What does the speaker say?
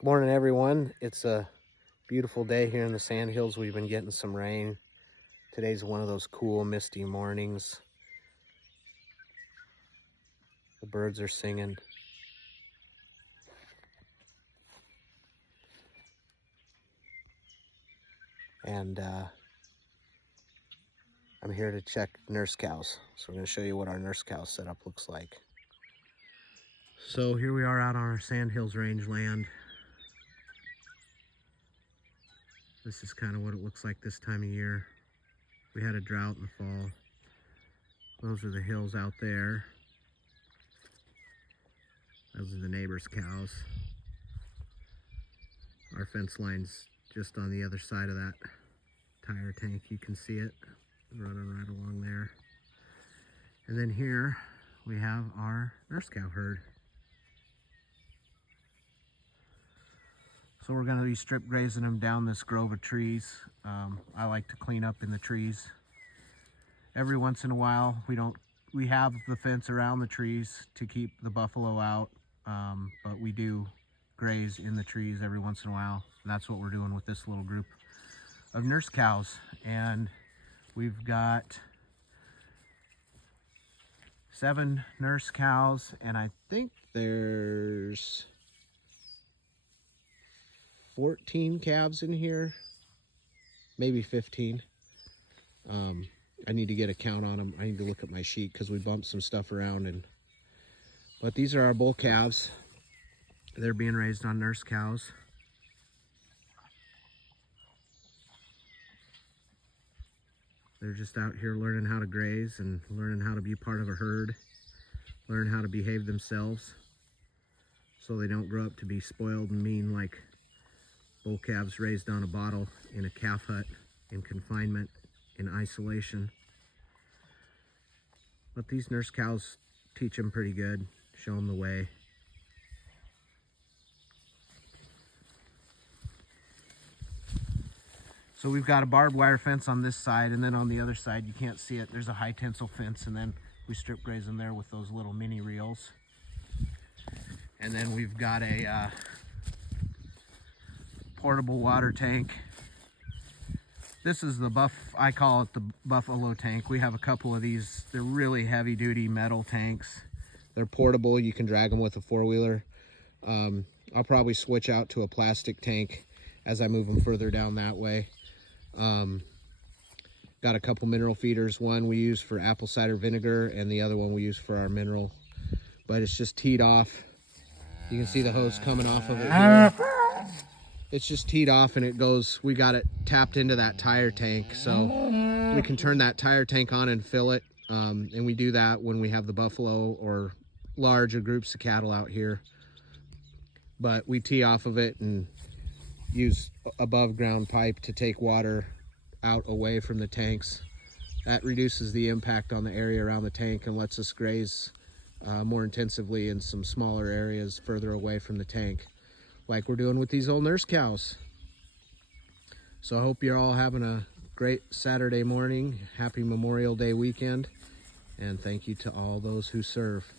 Good morning, everyone. It's a beautiful day here in the Sandhills. We've been getting some rain. Today's one of those cool, misty mornings. The birds are singing. And I'm here to check nurse cows. So we're going to show you what our nurse cow setup looks like. So here we are out on our Sandhills rangeland. This is kind of what it looks like this time of year. We had a drought in the fall. Those are the hills out there. Those are the neighbors' cows. Our fence line's just on the other side of that tire tank. You can see it running right along there. And then here we have our nurse cow herd. So we're going to be strip grazing them down this grove of trees. I like to clean up in the trees. Every once in a while, we have the fence around the trees to keep the buffalo out, but we do graze in the trees every once in a while. And that's what we're doing with this little group of nurse cows. And we've got 7 nurse cows, and I think there's 14 calves in here, maybe 15. I need to get a count on them. I need to look at my sheet because we bumped some stuff around. But these are our bull calves. They're being raised on nurse cows. They're just out here learning how to graze and learning how to be part of a herd, learn how to behave themselves so they don't grow up to be spoiled and mean like bull calves raised on a bottle in a calf hut, in confinement, in isolation. But these nurse cows teach them pretty good, show them the way. So we've got a barbed wire fence on this side, and then on the other side, you can't see it, there's a high tensile fence, and then we strip graze them there with those little mini reels. And then we've got a portable water tank. This is the I call it the buffalo tank. We have a couple of these. They're really heavy duty metal tanks. They're portable. You can drag them with a 4-wheeler. I'll probably switch out to a plastic tank as I move them further down that way. Got a couple mineral feeders. One we use for apple cider vinegar and the other one we use for our mineral. But it's just teed off. You can see the hose coming off of it here. It's just teed off and it goes, we got it tapped into that tire tank. So we can turn that tire tank on and fill it. And we do that when we have the buffalo or larger groups of cattle out here. But we tee off of it and use above ground pipe to take water out away from the tanks. That reduces the impact on the area around the tank and lets us graze more intensively in some smaller areas further away from the tank, like we're doing with these old nurse cows. So I hope you're all having a great Saturday morning. Happy Memorial Day weekend. And thank you to all those who serve.